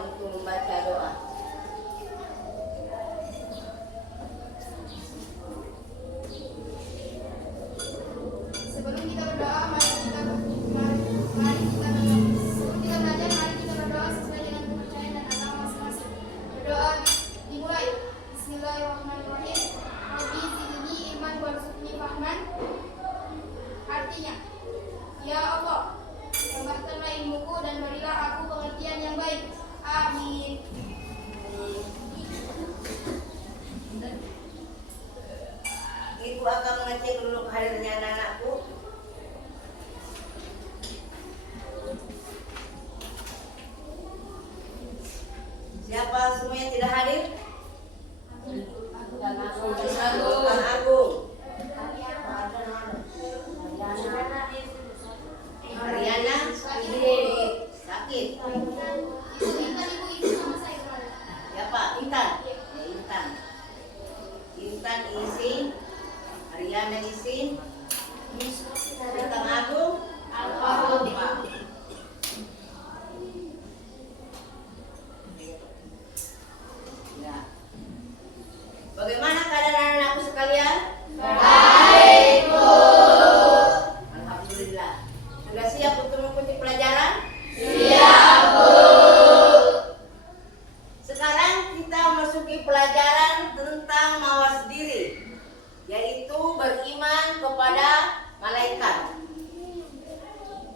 untuk membaca doa. Sebelum kita berdoa, mari kita berdoa sesuai dengan kepercayaan dan agama masing-masing. Berdoa dimulai. Bismillahirrahmanirrahim. Rabbi zidni ilman warzuqni fahman. Artinya, ya Allah, tambahkanlah ilmuku dan berilah aku pengertian yang baik. Amin. Ibu akan mengecek dulu kehadirannya anak-anakku. Siapa semua yang tidak hadir? Tuan Agung. Mariana sakit. Siapa? Intan. Intan izin. Mariana izin. Tuan Agung. Ya. Bagaimana keadaan anak-anakku sekalian? Baik, Bu. Alhamdulillah. Sudah siap untuk mengikuti pelajaran? Siap, Bu. Sekarang kita masuki pelajaran tentang mawas diri, yaitu beriman kepada malaikat.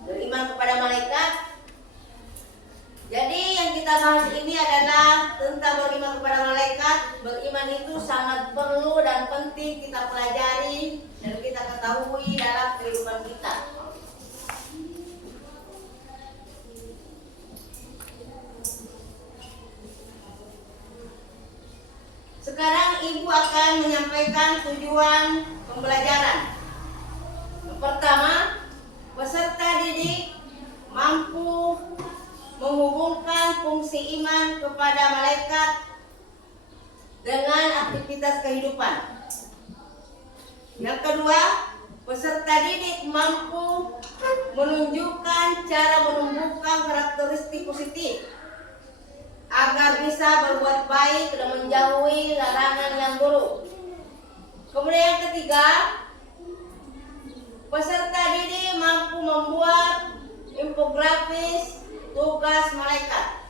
Beriman kepada malaikat. Jadi yang kita bahas ini adalah tentang beriman kepada malaikat. Beriman itu sangat perlu dan penting kita pelajari dan kita ketahui dalam kehidupan kita. Sekarang Ibu akan menyampaikan tujuan pembelajaran. Yang pertama, peserta didik mampu menghubungkan fungsi iman kepada malaikat dengan aktivitas kehidupan. Yang kedua, peserta didik mampu menunjukkan cara menumbuhkan karakteristik positif agar bisa berbuat baik dan menjauhi larangan yang buruk. Kemudian yang ketiga, peserta didik mampu membuat infografis tugas malaikat.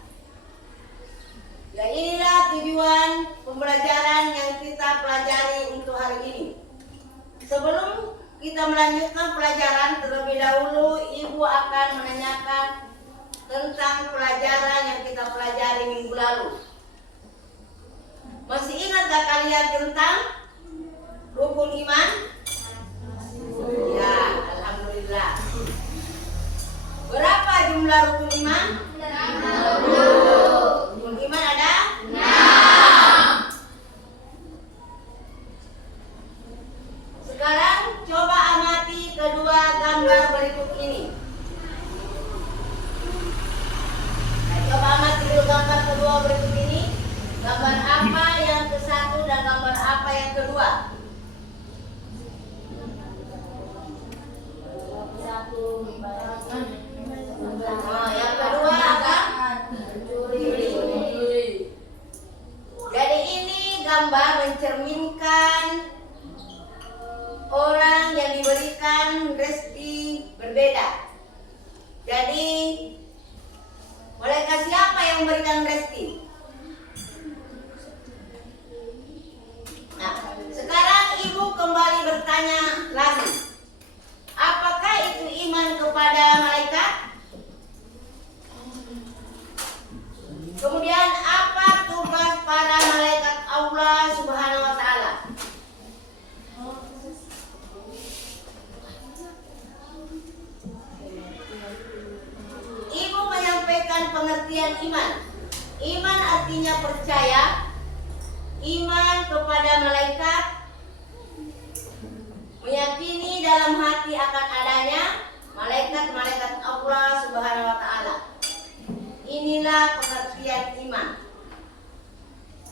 Ya, inilah tujuan pembelajaran yang kita pelajari untuk hari ini. Sebelum kita melanjutkan pelajaran, terlebih dahulu Ibu akan menanyakan tentang pelajaran yang kita pelajari minggu lalu. Masih ingatkah kalian tentang rukun iman? Ya, alhamdulillah. Berapa jumlah rukun iman? 60. Rukun iman ada 6. Sekarang coba amati kedua gambar berikut ini. Coba amati dulu gambar kedua berikut ini. Gambar apa yang ke satu dan gambar apa yang kedua? Yang kedua apa? Mencuri. Jadi ini gambar mencerminkan orang yang diberikan rezeki berbeda. Jadi malaikat siapa yang memberikan rezeki? Nah, sekarang Ibu kembali bertanya lagi. Apakah itu iman kepada malaikat? Kemudian apa tugas para malaikat Allah Subhanahu wa taala? Ibu menyampaikan pengertian iman. Iman artinya percaya. Iman kepada malaikat, meyakini dalam hati akan adanya malaikat-malaikat Allah Subhanahu wa taala. Inilah pengertian iman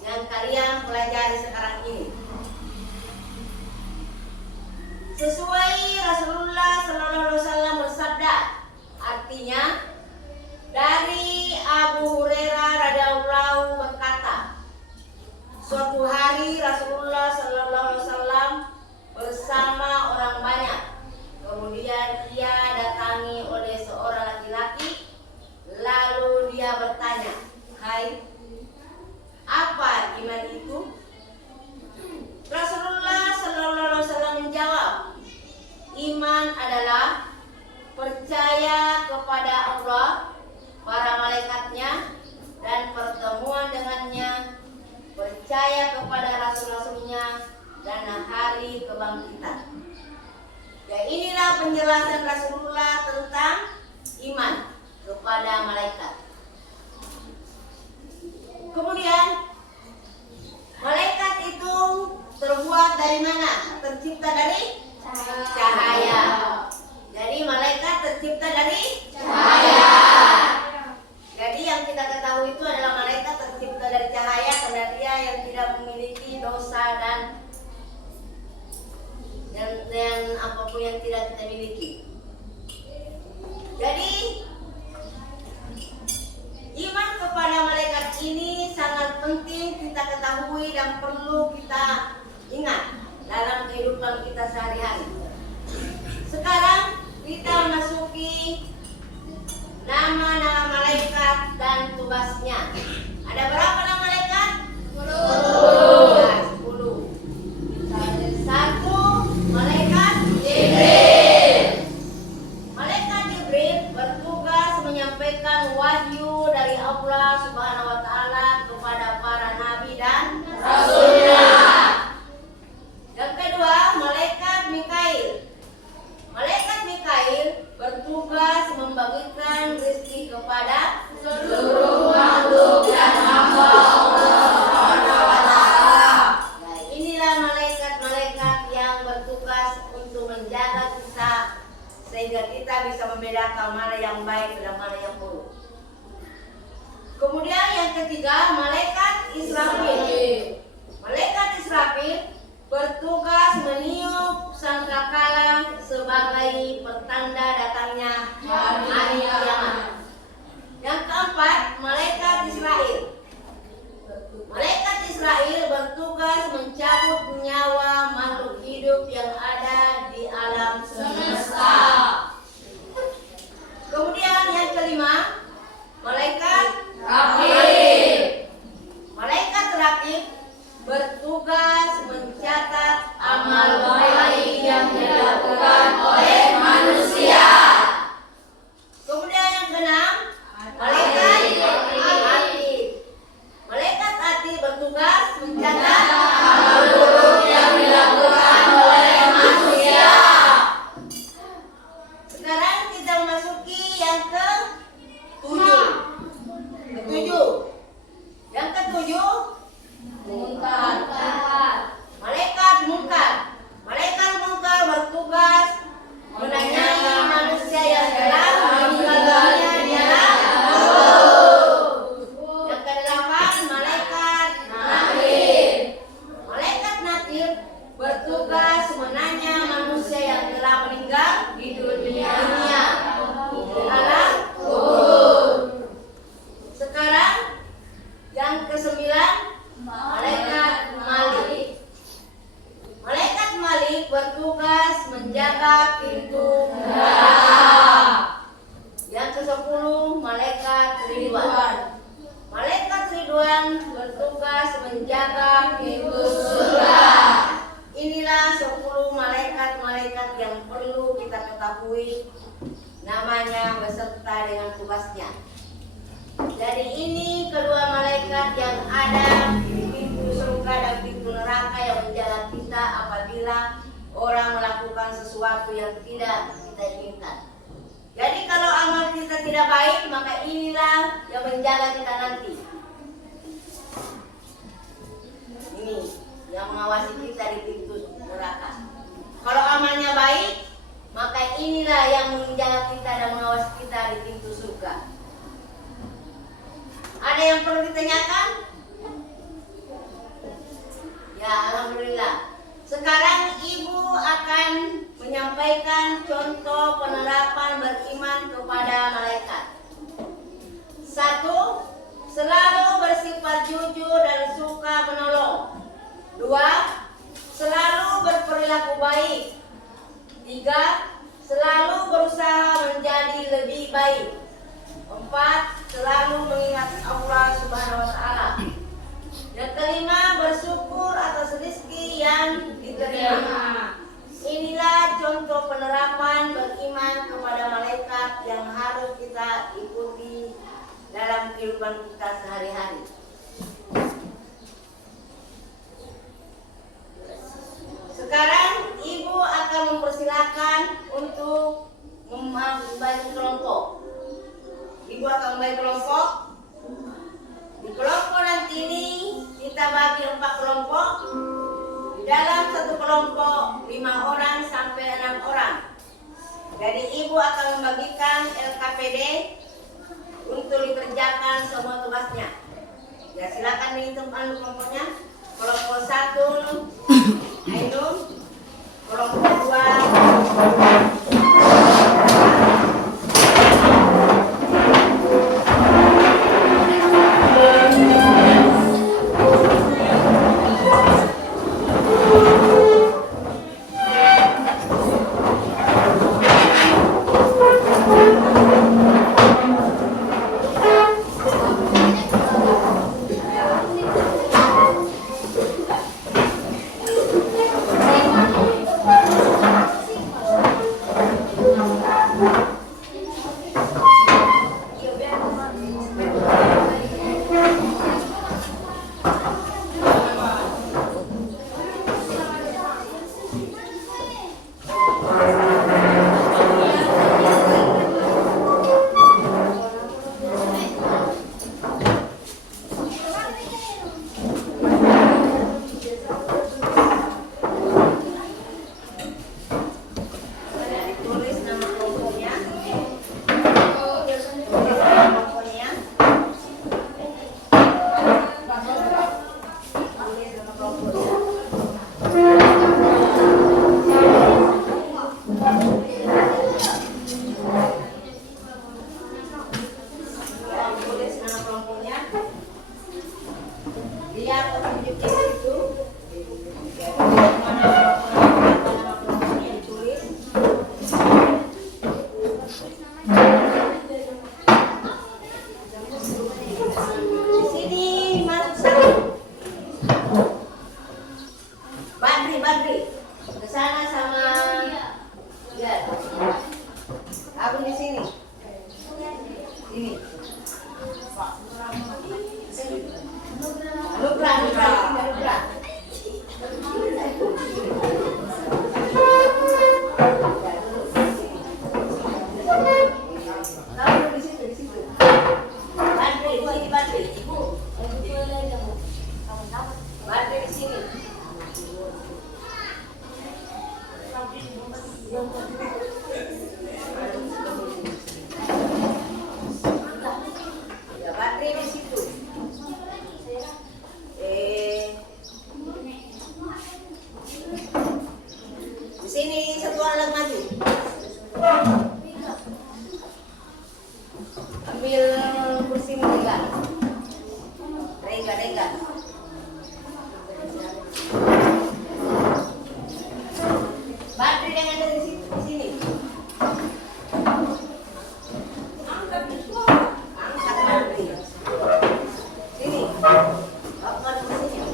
yang kalian pelajari sekarang ini. Sesuai Rasulullah SAW bersabda, artinya dari Abu Hurairah dan hari kebangkitan. Ya, inilah penjelasan Rasulullah tentang iman kepada malaikat. Kemudian malaikat itu terbuat dari mana? Tercipta dari cahaya. Jadi malaikat tercipta dari cahaya. Jadi yang kita ketahui itu adalah malaikat tercipta dari cahaya karena dia yang tidak memiliki dosa dan apapun yang tidak kita miliki. Jadi iman kepada malaikat ini sangat penting kita ketahui dan perlu kita ingat dalam kehidupan kita sehari-hari. Sekarang kita memasuki nama-nama malaikat dan tugasnya. Ada berapa nama malaikat? 10. Satu, malaikat Jibril. Malaikat Jibril bertugas menyampaikan wahyu dari Allah Subhanahu wa taala kepada para nabi dan rasulnya. Yang kedua, malaikat Mikail. Malaikat Mikail bertugas membagikan rezeki kepada seluruh makhluk dan hamba Allah Subhanahu wa taala. Nah, inilah malaikat-malaikat yang bertugas untuk menjaga kita sehingga kita bisa membedakan mana yang baik dan mana yang buruk. Kemudian yang ketiga, malaikat Israfil. Malaikat Israfil bertugas meniup sangkakala sebagai pertanda datangnya hari kiamat. Yang keempat, malaikat Israel. Malaikat Israel bertugas mencabut nyawa makhluk hidup yang ada di alam semesta. Kemudian yang kelima, malaikat Raqib. Malaikat Raqib bertugas mencatat amal baik yang dilakukan oleh manusia. Kemudian yang keenam, malaikat Atid. Malaikat Atid bertugas mencatat amal buruk yang dilakukan oleh manusia. Sekarang kita memasuki yang ketujuh. Yang ketujuh, Munkar. Malaikat Munkar. Malaikat Munkar bertugas menanyai manusia yang telah meninggal dunia di alam kubur. Yang kedelapan, malaikat Nakir. Malaikat Nakir bertugas menanya manusia yang telah meninggal di dunia di alam kubur. Sekarang yang kesembilan, malaikat Malik. Malaikat Malik bertugas menjaga pintu neraka. Yang ke-10, malaikat Ridwan. Malaikat Ridwan bertugas menjaga pintu surga. Inilah 10 malaikat-malaikat yang perlu kita ketahui namanya beserta dengan tugasnya. Jadi ini kedua malaikat yang ada di pintu surga dan pintu neraka yang menjaga kita apabila orang melakukan sesuatu yang tidak kita inginkan. Jadi kalau amal kita tidak baik, maka inilah yang menjaga kita nanti. Ini yang mengawasi kita di pintu neraka. Kalau amalnya baik, maka inilah yang menjaga kita dan mengawasi kita di pintu surga. Ada yang perlu ditanyakan? Ya, alhamdulillah. Sekarang Ibu akan menyampaikan contoh penerapan beriman kepada malaikat. 1. Selalu bersifat jujur dan suka menolong. 2. Selalu berperilaku baik. 3. Selalu berusaha menjadi lebih baik. 4. Selalu mengingat Allah Subhanahu wa taala. Yang kelima, bersyukur atas rezeki yang diterima. Inilah contoh penerapan beriman kepada malaikat yang harus kita ikuti dalam kehidupan kita sehari-hari. kelompok 5 orang sampai 6 orang. Jadi ibu akan membagikan LKPD untuk dikerjakan semua tugasnya. Ya silakan dihitung kelompoknya. Kelompok 1 Ainun, kelompok 2 Badri, ke sana sama ya. Aku di sini. Ini. Nubra. Kamu di situ. Badri, di sini Badri. Ibu. Badri di sini. Ya, Badri di situ. Di sini satu alat maju. Ambil kursi Rega. Badri yang ada di sini. Angkat Badri. Sini. Angkat kursinya.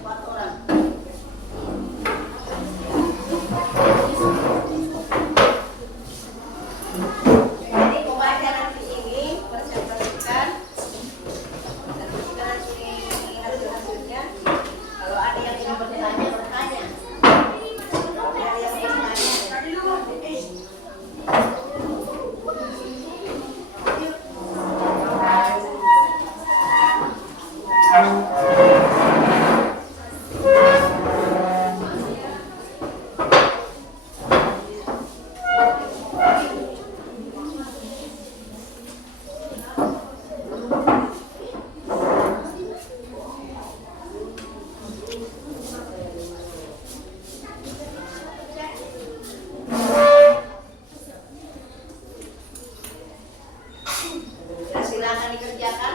4 orang. Jadi pembaca nanti ini persiapkan nanti hasil-hasilnya. Kalau ada yang ingin bertanya. Silakan dikerjakan.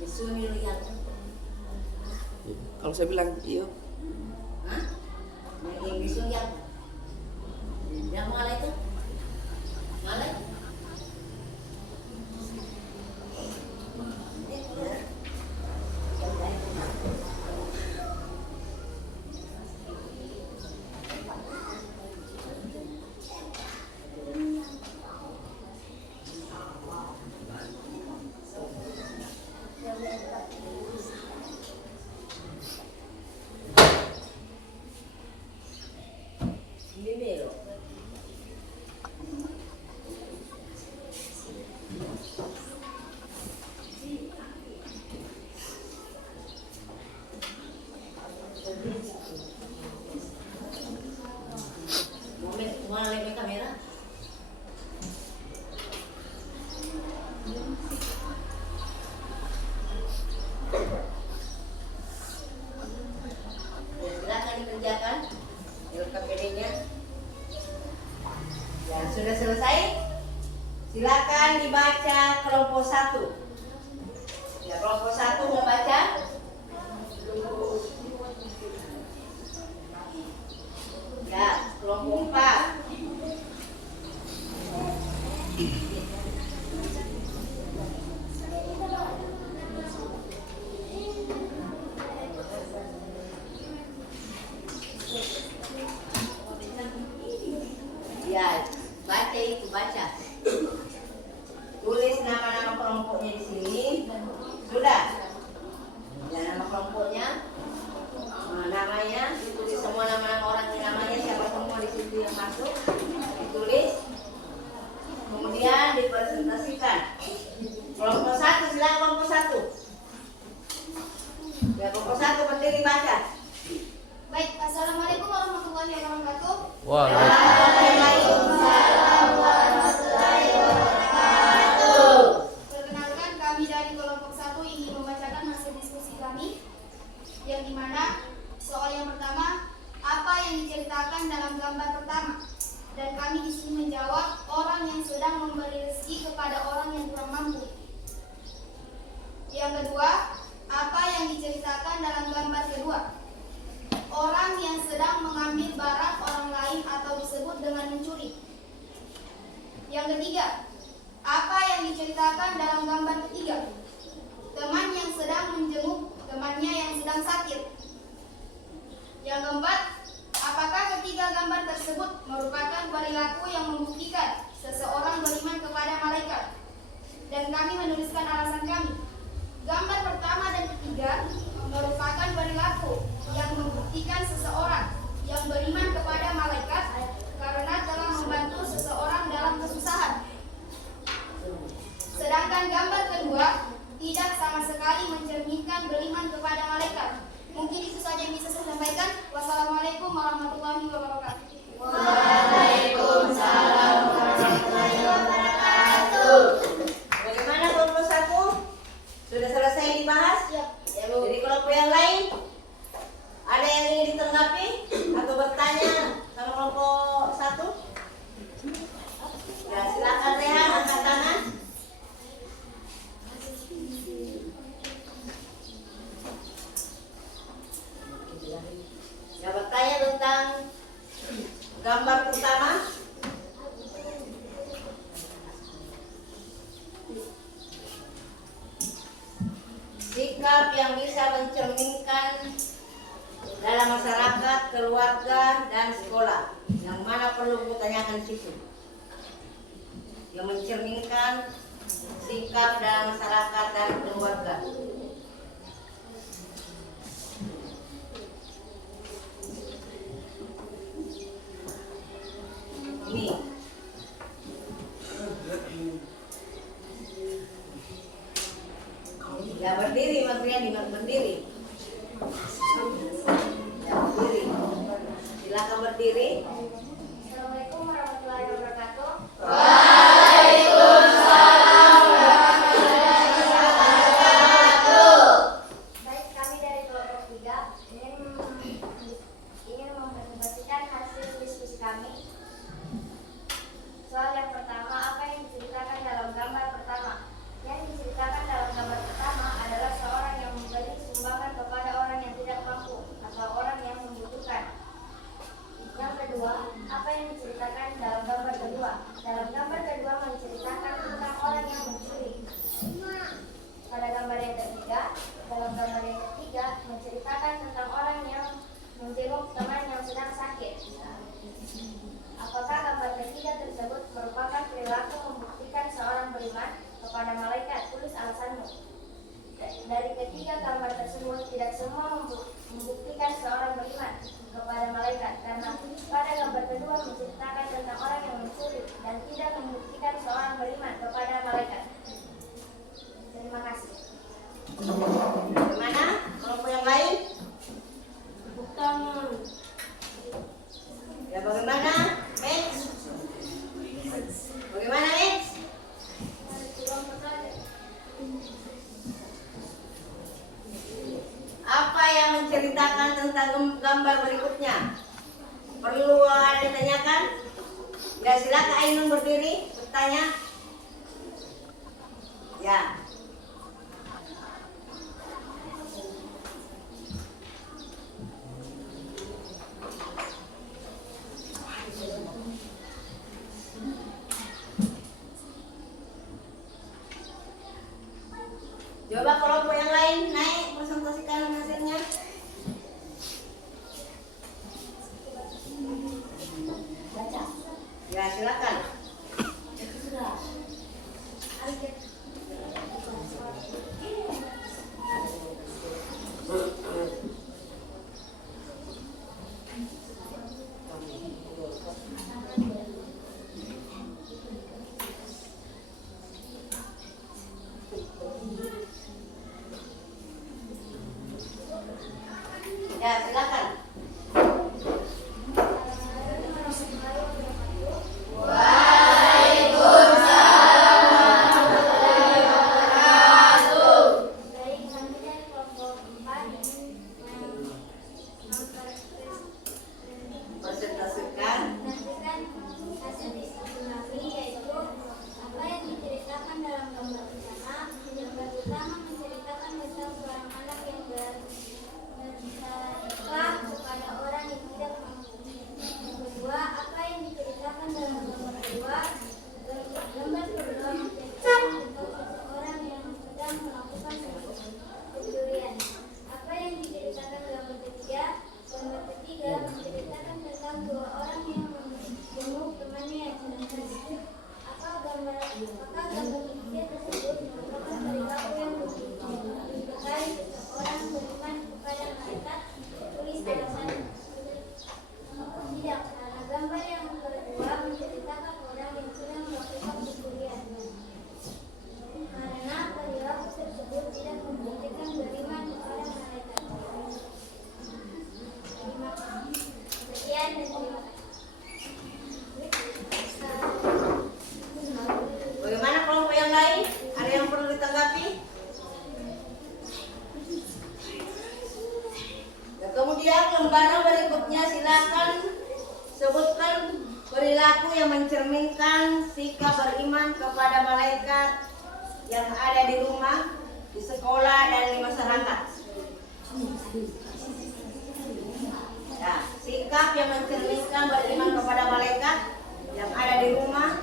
Disuruh lihat. Kalau saya bilang iya. Hah? Yang bisu yang malay itu? Malay? Bibiro. Mau lagi kamera? Silakan dikerjakan LKPD-nya. Ya, sudah selesai. Silakan dibaca kelompok 1. Ya, kelompok 1 membaca. Ya, kelompok 4. Ya, baca itu, baca. Tulis nama-nama kelompoknya di sini. Sudah. Ya, nama kelompoknya. Namanya, ditulis semua nama-nama orang yang namanya, siapa semua di situ yang masuk. Ditulis. Kemudian dipresentasikan. Kelompok 1, silakan kelompok 1. Ya, kelompok 1 berdiri baca. Baik, assalamualaikum warahmatullahi wabarakatuh. Perkenalkan, kami dari kelompok 1 ingin membacakan hasil diskusi kami, yang dimana soal yang pertama, apa yang diceritakan dalam gambar pertama? Dan kami di sini menjawab, orang yang sedang memberi rezeki kepada orang yang kurang mampu. Yang kedua, apa yang diceritakan dalam gambar kedua? Orang yang sedang mengambil barang orang lain atau disebut dengan mencuri. Yang ketiga, apa yang diceritakan dalam gambar ketiga? Teman yang sedang menjenguk temannya yang sedang sakit. Yang keempat, apakah ketiga gambar tersebut merupakan perilaku yang membuktikan seseorang beriman kepada malaikat? Dan kami menuliskan alasan kami. Gambar pertama dan ketiga merupakan perilaku yang membuktikan seseorang yang beriman kepada malaikat karena telah membantu seseorang dalam kesusahan. Sedangkan gambar kedua tidak sama sekali mencerminkan beriman kepada malaikat. Mungkin itu saja yang bisa saya sampaikan. Wassalamualaikum warahmatullahi wabarakatuh. Waalaikumsalam warahmatullahi wabarakatuh. Bagaimana kelompok 1? Sudah selesai dibahas? Ya. Jadi kelompok yang lain ada yang ingin ditanggapi atau bertanya sama kelompok 1? Ya, silakan Rehan, angkat tangan. Ya, bertanya tentang gambar pertama. Sikap yang bisa mencerminkan dalam masyarakat, keluarga, dan sekolah. Yang mana perlu kutanyakan di situ? Yang mencerminkan sikap dalam masyarakat dan keluarga. Ini. Ya, berdiri Mas Riyadi, berdiri. Ya, berdiri. Silakan berdiri. Assalamualaikum warahmatullahi wabarakatuh. Baik, kami dari kelompok 3 ingin mempresentasikan hasil diskusi kami. Soal yang pertama, apa yang diceritakan dalam gambar pertama? Yang diceritakan dalam gambar pertama adalah seorang yang memberi sumbangan kepada orang yang tidak mampu. Dari ketiga gambar tersebut tidak semua membuktikan seorang beriman kepada malaikat, karena pada gambar kedua menceritakan tentang orang yang mencuri dan tidak membuktikan seorang beriman kepada malaikat. Terima kasih. Bagaimana kelompok yang lain? Tepuk tangan. Ya, bagaimana, Max? Bagaimana, Max? Apa yang menceritakan tentang gambar berikutnya? Perlu ada ditanyakan? Ya, silakan Ainun berdiri bertanya. Ya. Coba kelompok yang lain naik presentasikan hasilnya. Ya, silakan. Ya, silakan. Baik, kami dari kelompok 4 Presentasikan. menantikan hasil diskusi kami, yaitu apa yang diceritakan dalam gambar bencana. Gambar pertama menceritakan tentang seorang anak yang bersedekah kepada orang yang tidak mampu. Yang kedua, apa yang diceritakan dalam gambar kedua. Gambar kedua menceritakan tentang seseorang yang sedang melakukan pencurian. Apa yang diceritakan gambar ketiga. Gambar ketiga menceritakan tentang dua orang yang membunuh temannya yang sedang sakit. Apakah gambar ketiga tersebut merupakan perilaku yang disukai seseorang beriman kepada malaikat? Tulis alasan. Tidak, karena gambar yang kedua menceritakan orang yang sedang melakukan pencurian. Karena perilaku tersebut tidak membuktikan beriman kepada malaikat. Terima kasih. Sekian dan terima kasih. Bagaimana kelompok yang lain? Ada yang perlu ditanggapi? Ya, kemudian lembaran berikutnya silakan sebutkan perilaku yang mencerminkan sikap beriman kepada malaikat yang ada di rumah, di sekolah, dan di masyarakat. Ya, sikap yang mencerminkan beriman kepada malaikat yang ada di rumah,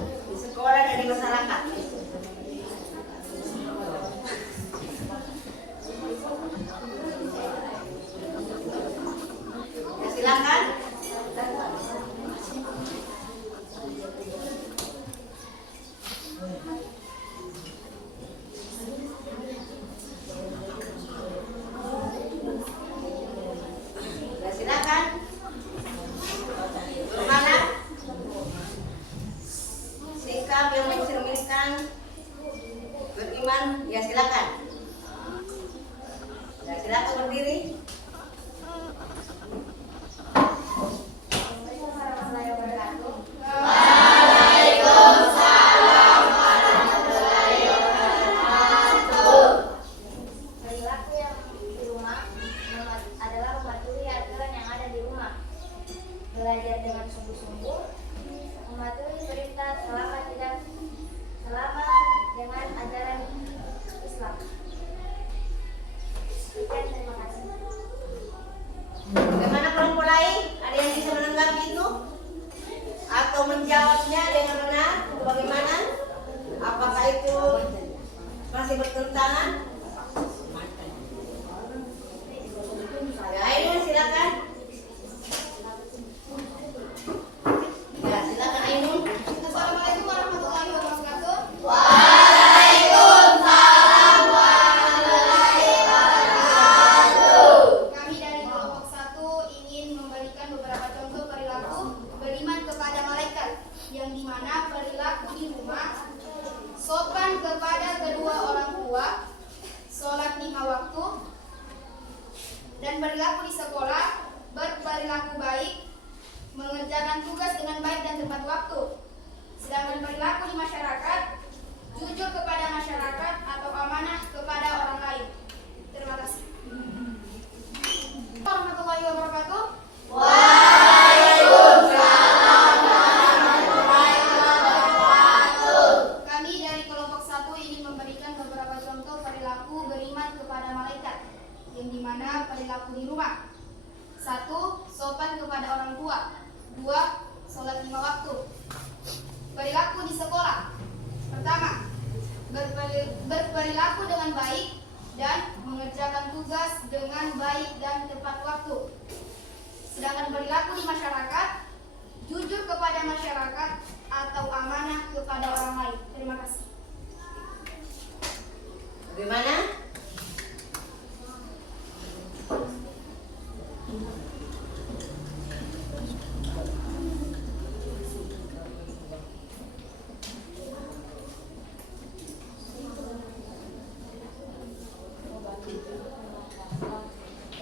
di sekolah, dan di masyarakat. Ya, silakan. Ya, silakan. Bagaimana sikap yang mencerminkan beriman? Ya, silakan. Ya, silakan berdiri. Assalamualaikum warahmatullahi wabarakatuh. Perilaku yang di rumah adalah mematuhi aturan yang ada di rumah. Belajar dengan sungguh-sungguh, mematuhi perintah selama dengan ajaran Islam. Sekian, terima kasih. Bagaimana kelompok lain? Ada yang bisa menanggapi itu? Atau menjawabnya dengan benar? Bagaimana? Apakah itu masih bertentangan? Ya, Ainun silakan. Ya, silakan Ainun. Assalamualaikum warahmatullahi wabarakatuh. Waalaikumsalam warahmatullahi Perilaku di rumah. 1. Sopan kepada orang tua. 2. Sholat 5 waktu. Perilaku di sekolah. Pertama, berperilaku dengan baik dan mengerjakan tugas dengan baik dan tepat waktu. Sedangkan perilaku di masyarakat, jujur kepada masyarakat atau amanah kepada orang lain. Terima kasih. Bagaimana?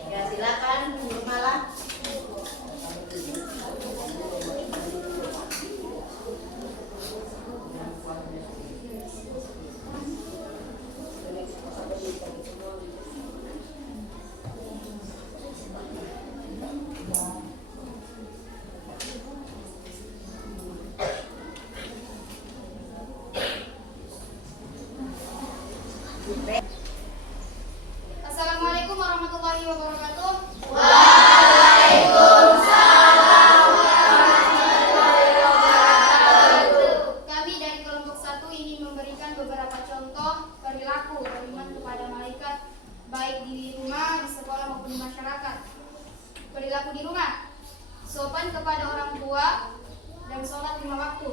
Ya, silakan Nurmala. Assalamualaikum warahmatullahi wabarakatuh. Kami dari kelompok 1 ingin memberikan beberapa contoh perilaku beriman kepada malaikat, baik di rumah, di sekolah maupun di masyarakat. Perilaku di rumah, sopan kepada orang tua dan sholat 5 waktu.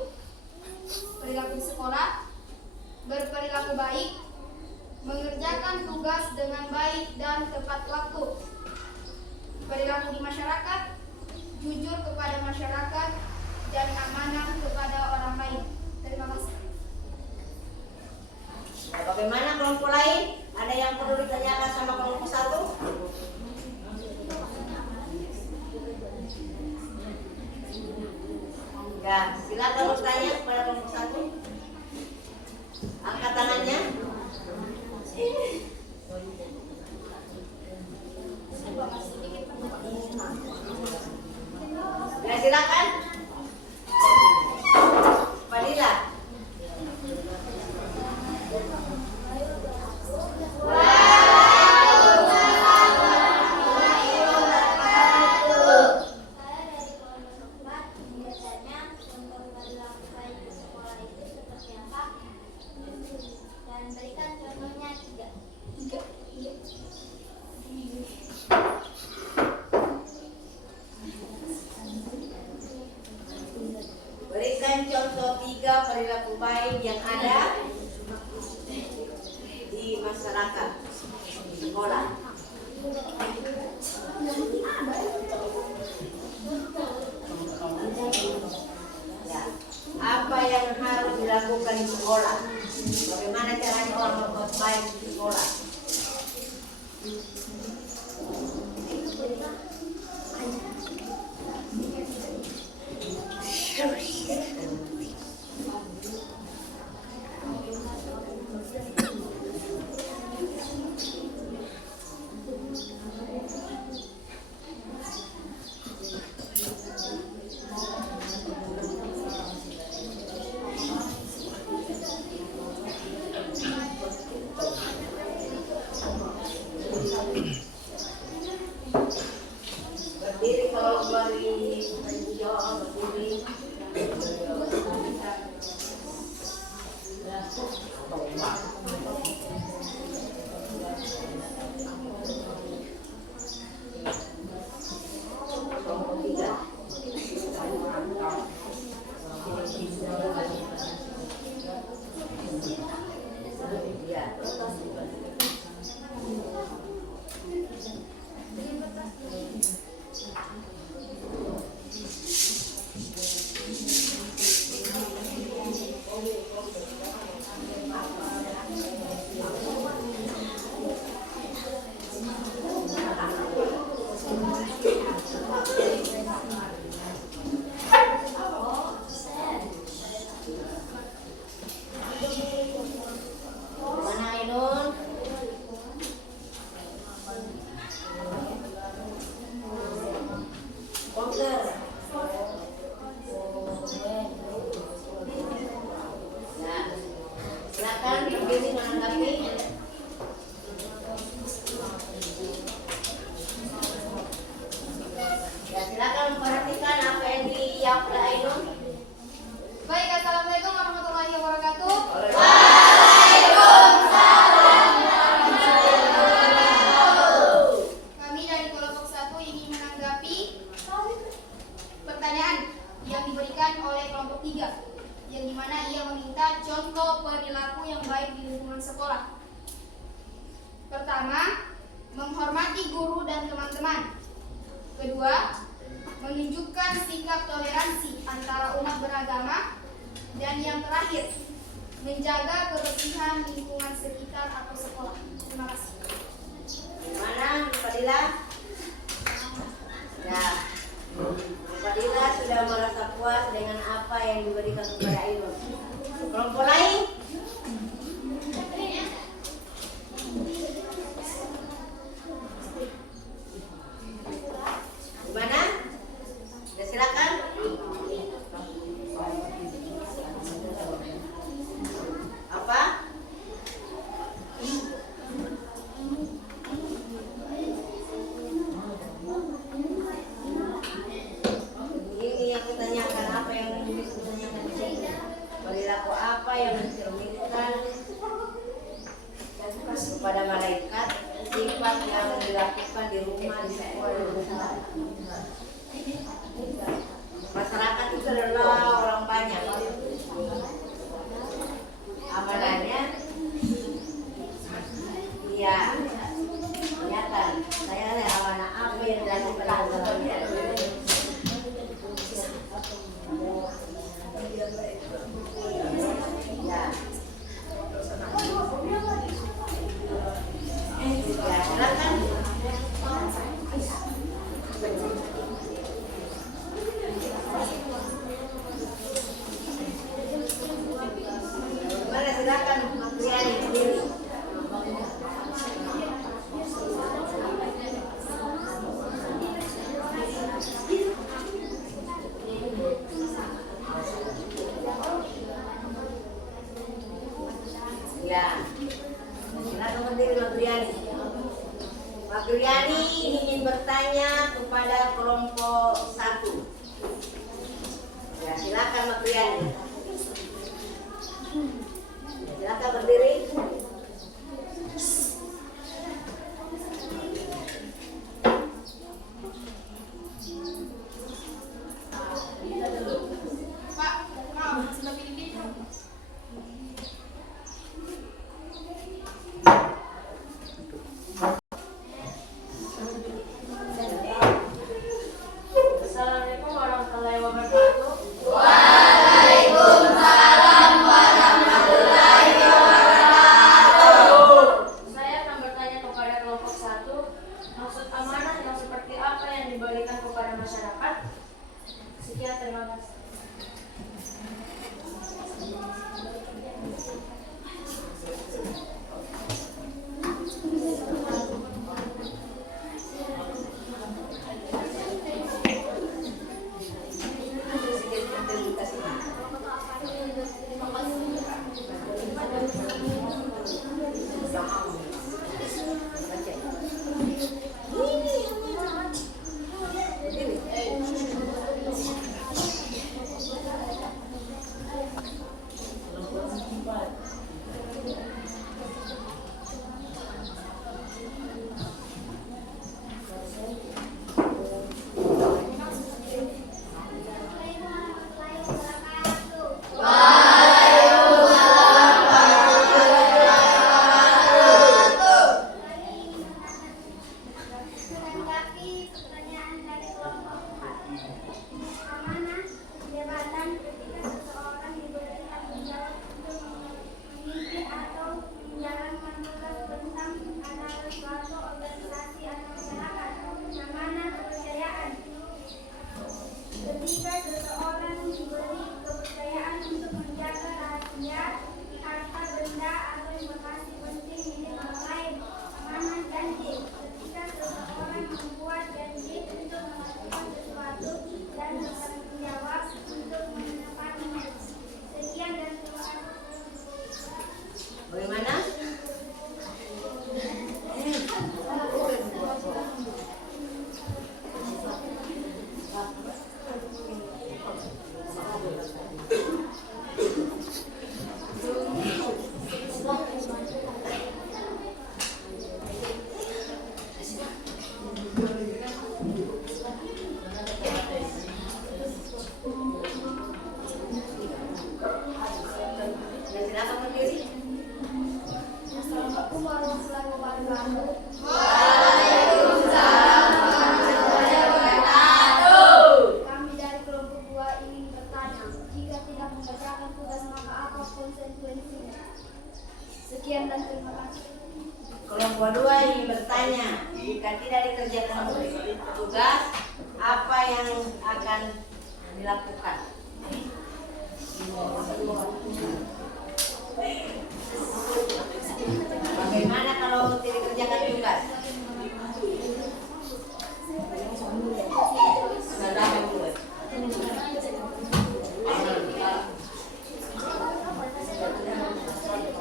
Perilaku di sekolah, berperilaku baik, mengerjakan tugas dengan baik dan tepat waktu. Perilaku di masyarakat, jujur kepada masyarakat dan amanah kepada orang lain. Terima kasih. Bagaimana kelompok lain? Ada yang perlu ditanyakan sama kelompok 1? Ya, silakan bertanya kepada kelompok 1. Angkat tangannya. Ya, silakan. Fadila. Saya dari kelompok 4, biasanya contoh perilaku baik di sekolah itu seperti apa? Dan berikan contohnya 3. Berikan contoh 3 perilaku baik yang ada di masyarakat, di sekolah. Ya. Apa yang harus dilakukan di sekolah? Bagaimana caranya orang berbuat baik di sekolah? Dan yang terakhir, menjaga kebersihan lingkungan sekitar atau sekolah. Terima kasih. Mana Fadila? Ya, Fadila sudah merasa puas dengan apa yang diberikan kepada Ainun. Kelompok lain? Gimana? Ya, silakan. Apa? Ini yang kutanyakan, apa yang ditanyakan di sini? Perilaku apa yang mencerminkan kepada malaikat sifat yang dilakukan di rumah, di sekolah, di usaha. Masyarakat itu adalah orang banyak. Amalannya, iya, kelihatan. Saya ada amanah apa yang dilakukan oleh ya. Ya, silakan. Mana silakan Mas Riani sendiri. Ya, silakan berdiri Mas Riani. Mas Riani ingin bertanya kepada kelompok 1. Ya, silakan Mas Riani. Silakan berdiri. Pak, maaf, sudah pilih-pilih. Assalamualaikum warahmatullahi wabarakatuh. Saya akan bertanya kepada kelompok 1, maksud amanah yang seperti apa yang diberikan kepada masyarakat? Sekian, terima kasih. Menanggapi pertanyaan dari kelompok 4. Amanah jabatan ketika seseorang diberi tanggung jawab untuk memimpin atau menjalankan tugas tentang ada suatu organisasi atau masyarakat. Amanah kepercayaan ketika seseorang diberi kepercayaan untuk menjaga rahasia, harta benda atau informasi penting milik orang lain. Amanah janji ketika seseorang membuat janji untuk melakukan sesuatu dan bertanggung jawab untuk menepatinya. Sekian dan terima kasih. Bagaimana? Ya, silakan berdiri. Assalamualaikum warahmatullahi wabarakatuh. Kami dari kelompok 2 ingin bertanya, jika tidak mengerjakan tugas Kelompok 2 ingin bertanya, jika tidak dikerjakan tugas, apa yang akan dilakukan? Bagaimana kalau tidak dikerjakan tugas?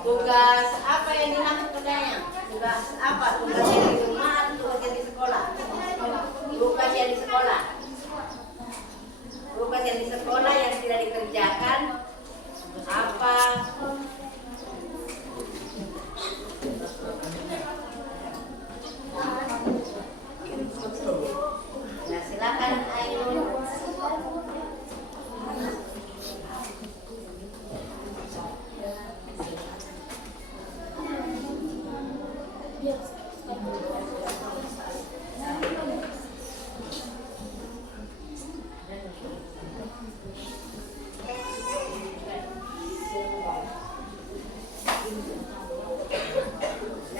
Tugas apa yang dilakukannya? Tugas apa? Tugas yang di rumah atau tugas yang di sekolah? Tugas yang di sekolah. Tugas yang di sekolah yang tidak dikerjakan apa? Nah, silakan Ainun. Ya,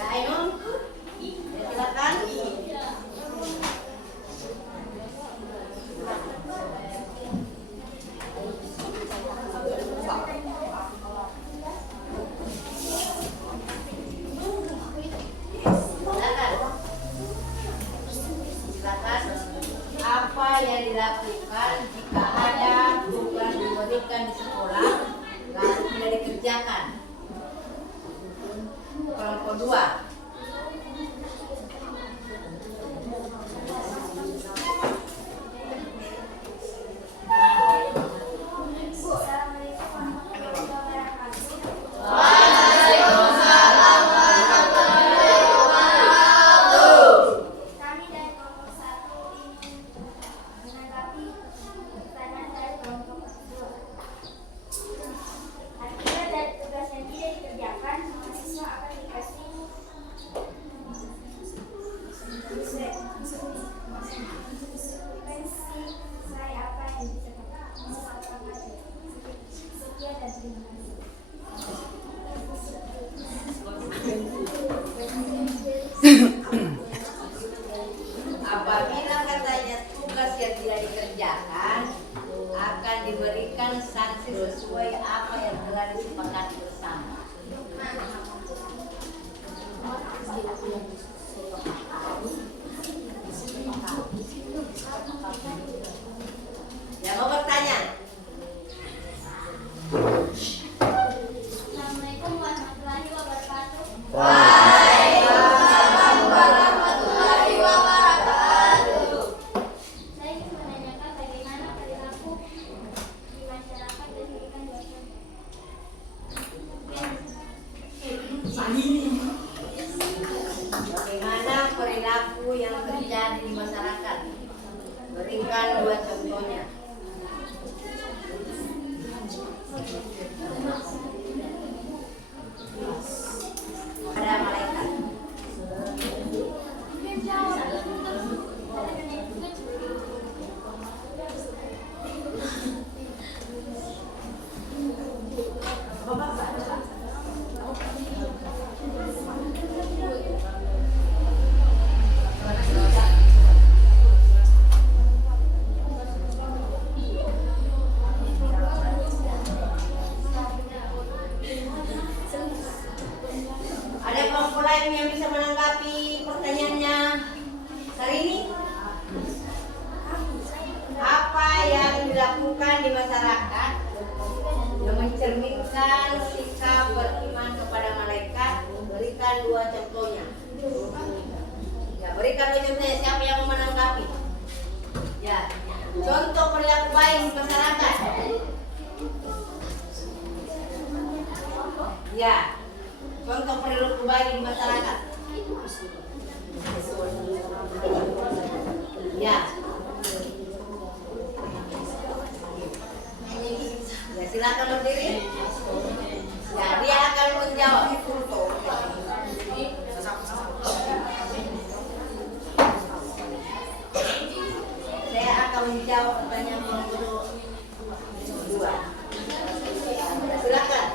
Ainun. Ya, silakan. Silakan. Apa yang dilakukan jika ada tugas diberikan di sekolah lalu tidak dikerjakan? Kelompok 2. Kami dari kelompok 1 ingin menanggapi pertanyaan dari kelompok 2. Akibat dari tugas yang tidak dikerjakan, mahasiswa akan dikasih konsekuensi sesuai apa yang disepakati. Sekian dan terima kasih. Apabila katanya tugas yang tidak dikerjakan akan diberikan sanksi sesuai apa yang telah disepakati bersama. Ya, mau bertanya? Assalamualaikum warahmatullahi wabarakatuh. Saya ingin menanyakan bagaimana perilaku di masyarakat berdasarkan dosen. Bagaimana perilaku yang terjadi di masyarakat? Berikan 2 contohnya. Ada malaikat. Ada kelompok lain yang bisa menanggapi pertanyaannya hari ini? Apa yang dilakukan di masyarakat yang mencerminkan sikap beriman kepada malaikat? Berikan 2 contohnya. Ya, berikan 2 contohnya. Siapa yang mau menanggapi? Ya, contoh perilaku baik di masyarakat. Ya, contoh perilaku baik di masyarakat. Ya. Ya, silakan berdiri. Ya, dia akan menjawab. Saya akan menjawab pertanyaan kelompok 2. Silakan.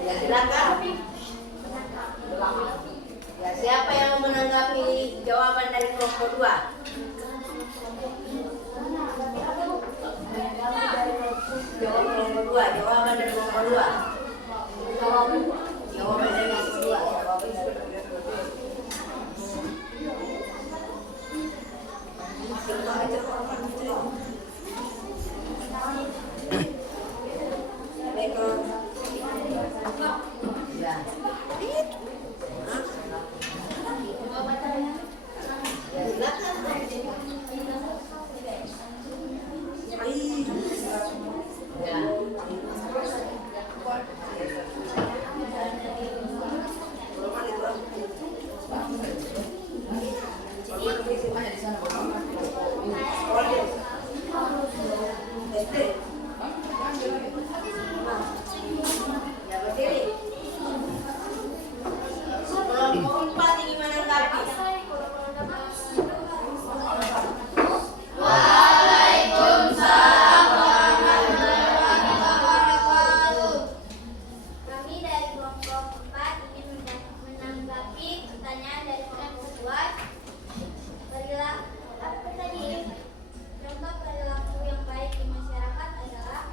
Ya, silakan. Ya, siapa yang mau menanggapi jawaban dari kelompok 2? Jawaban dari kelompok 2. Jawaban dari kelompok 2. Kami dari kelompok 4 ingin menanggapi pertanyaan dari kelompok 2. Contoh perilaku yang baik di masyarakat adalah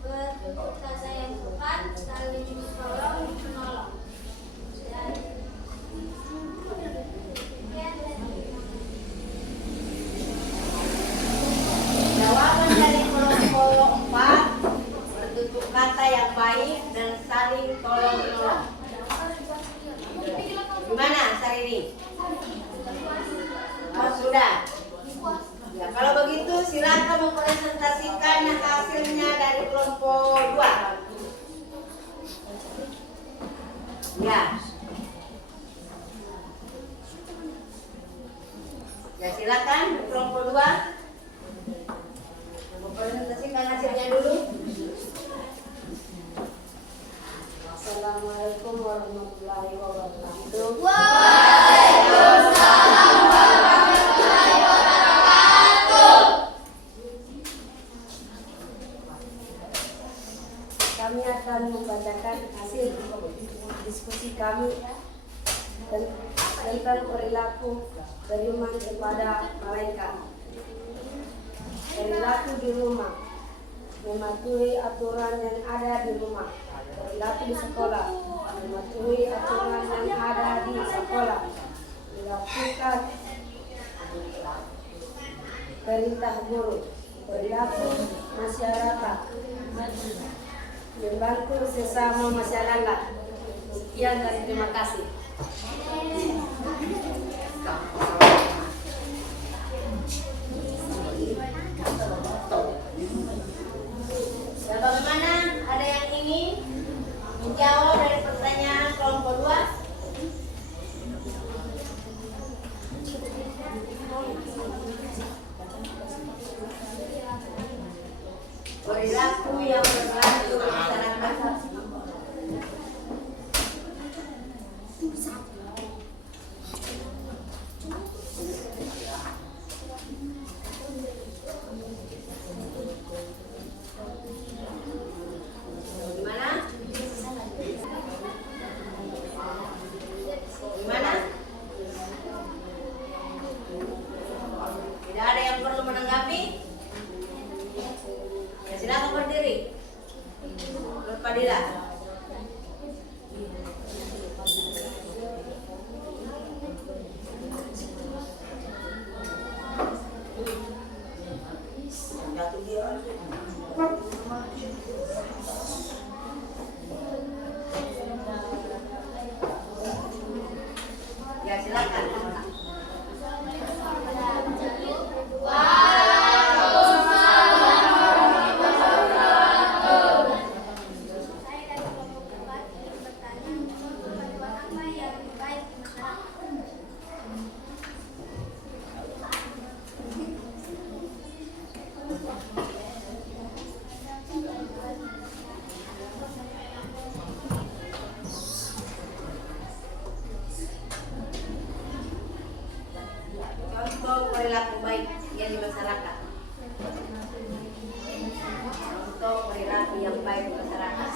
bertukar kata yang tepat, saling tolong menolong. Jawaban dari kelompok 4, bertutur kata yang baik dan saling tolong menolong. Gimana Sarini? Oh, sudah. Ya, kalau begitu silakan mempresentasikan hasilnya dari kelompok 2. Ya. Ya, silakan kelompok 2 mempresentasikan hasilnya dulu. Assalamualaikum warahmatullahi wabarakatuh. Kami akan membacakan hasil diskusi kami tentang perilaku beriman kepada malaikat. Perilaku di rumah, mematuhi aturan yang ada di rumah. Perilaku di sekolah, mematuhi aturan yang ada di sekolah. Melakukan perintah guru. Perilaku masyarakat, membantu sesama masyarakat. Sekian dan terima kasih. Ya, bagaimana? Ada yang ingin menjawab dari pertanyaan kelompok 2? Perilaku yang berlaku di masyarakat. Gimana? Tidak ada yang perlu menanggapi? Ya, silakan berdiri. Berpadila. Ya, silakan. Saya dari kelompok 4 ingin bertanya perempuan apa yang baik di masyarakat. Contoh perilaku baik yang di masyarakat. Contoh perilaku yang baik di masyarakat.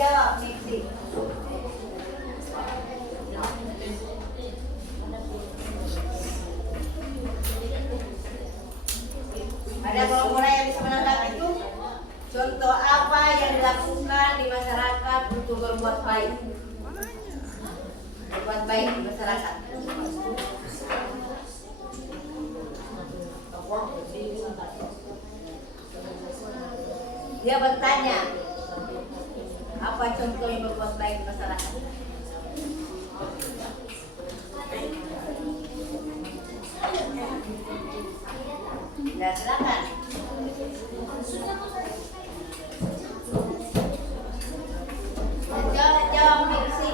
jawab, Nixi. Ada kelompok yang bisa menanggapi itu? Contoh apa yang dilakukan di masyarakat untuk berbuat baik? Berbuat baik di masyarakat. Dia bertanya, apa contoh yang berbuat baik di masyarakat? Ya, silakan. Jawab Nixi.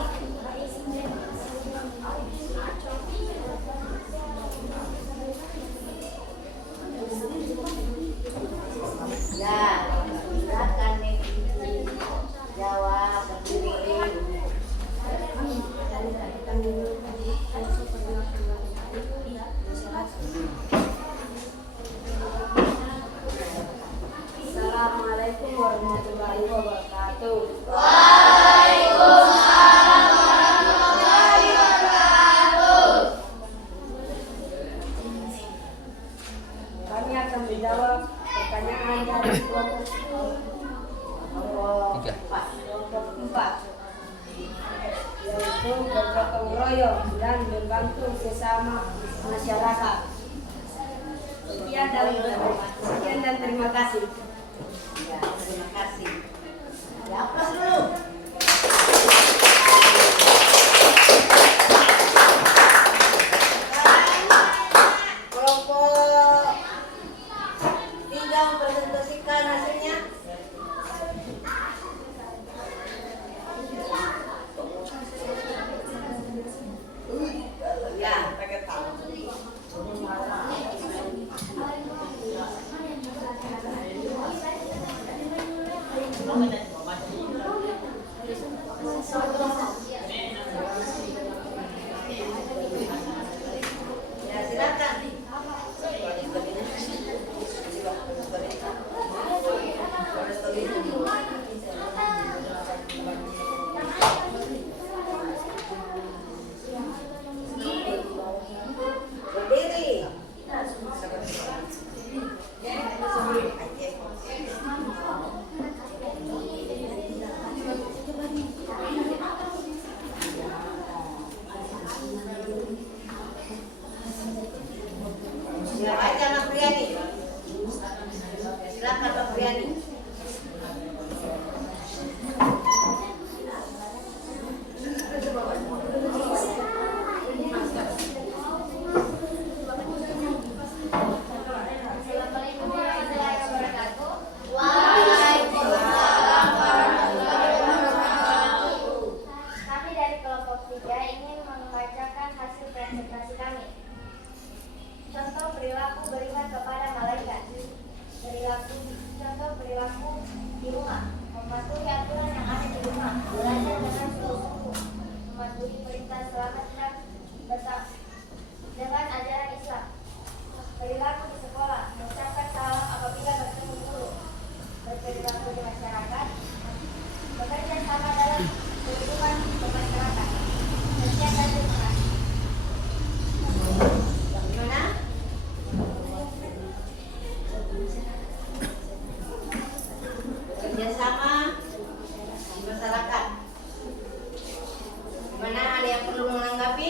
Ya, silakan Nixi. Jawab sendiri. Assalamualaikum warahmatullahi wabarakatuh. Kami akan menjawab pertanyaan dari kelompok 4, yaitu bergotong royong dan membantu sesama masyarakat. Sekian dan terima kasih. Ya, terima kasih. Ya, aplaus dulu. Kelompok 3 mempresentasikan hasilnya. Ya, pakai tahu. Ya, silakan. Berdiri. Ya, aja Mas Priani. Silakan Mas Priani. Assalamualaikum warahmatullahi wabarakatuh. Kami dari kelompok 3 ingin membacakan hasil presentasi kami. Contoh perilaku beriman kepada malaikat. Contoh perilaku di rumah. Mematuhi aturan yang ada di rumah. Belajar dengan sungguh-sungguh. Mematuhi perintah selamat dengan ajaran Islam. Perilaku di sekolah. Mengucapkan salam apabila bertemu guru. Berperilaku di masyarakat. Bekerja sama dalam kehidupan bermasyarakat. Sekian dan terima kasih. Gimana? Bekerja sama di masyarakat. Gimana, ada yang perlu menanggapi?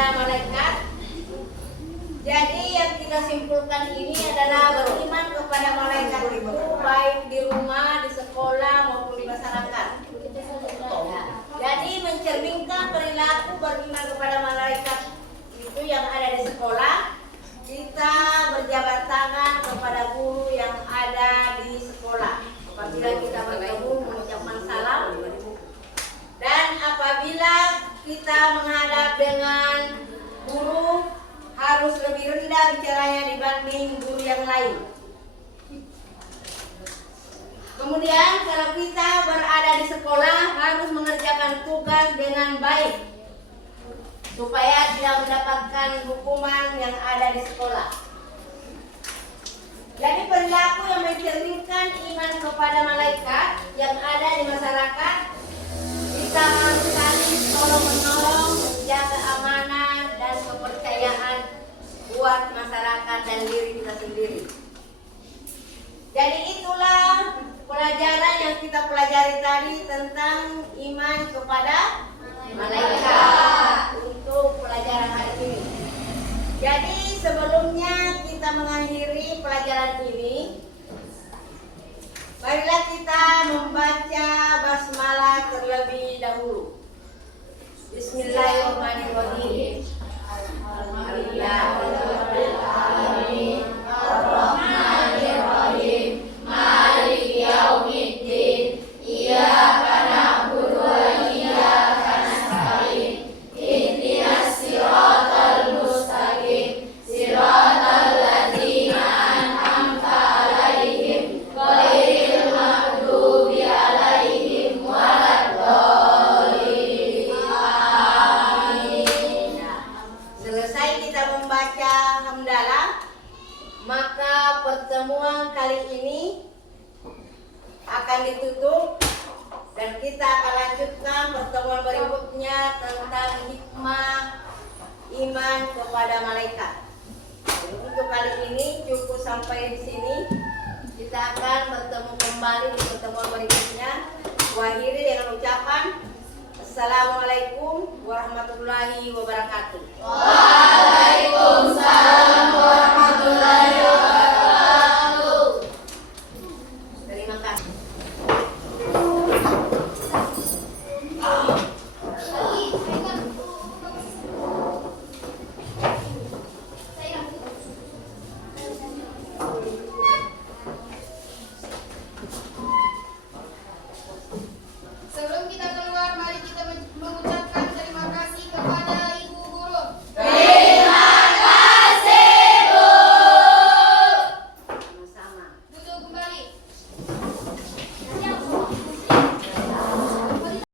kepada malaikat. Jadi yang kita simpulkan ini adalah beriman kepada malaikat itu baik di rumah, di sekolah maupun di masyarakat. Ya. Jadi mencerminkan perilaku beriman kepada malaikat itu yang ada di sekolah. Kita berjabat tangan kepada guru yang ada di sekolah. Apabila kita bertemu mengucapkan salam. Dan apabila kita menghadap dengan guru harus lebih rendah bicaranya dibanding guru yang lain. Kemudian kalau kita berada di sekolah harus mengerjakan tugas dengan baik supaya tidak mendapatkan hukuman yang ada di sekolah. Jadi perilaku yang mencerminkan iman kepada malaikat yang ada di masyarakat, kita harus saling tolong-menolong, menjaga amanah dan kepercayaan buat masyarakat dan diri kita sendiri. Jadi itulah pelajaran yang kita pelajari tadi tentang iman kepada malaikat untuk pelajaran hari ini. Jadi sebelumnya kita mengakhiri pelajaran ini, marilah kita membaca basmalah terlebih dahulu. Bismillahirrahmanirrahim. Alhamdulillahirrahmanirrahim. Ar-Rahmanirrahim. Maliki yaumiddin. Iyyaka na'budu wa iyyaka nasta'in. Ihdinas siratal mustaqim. Siratal ladzina an'amta 'alaihim ghairil maghdubi 'alaihim waladdallin. Amin. Selesai kita membaca hamdalah, maka pertemuan kali ini akan ditutup dan kita akan lanjutkan pertemuan berikutnya tentang hikmah iman kepada malaikat. Jadi untuk kali ini cukup sampai di sini. Kita akan bertemu kembali di pertemuan berikutnya. Akhiri dengan ucapan Assalamualaikum warahmatullahi wabarakatuh.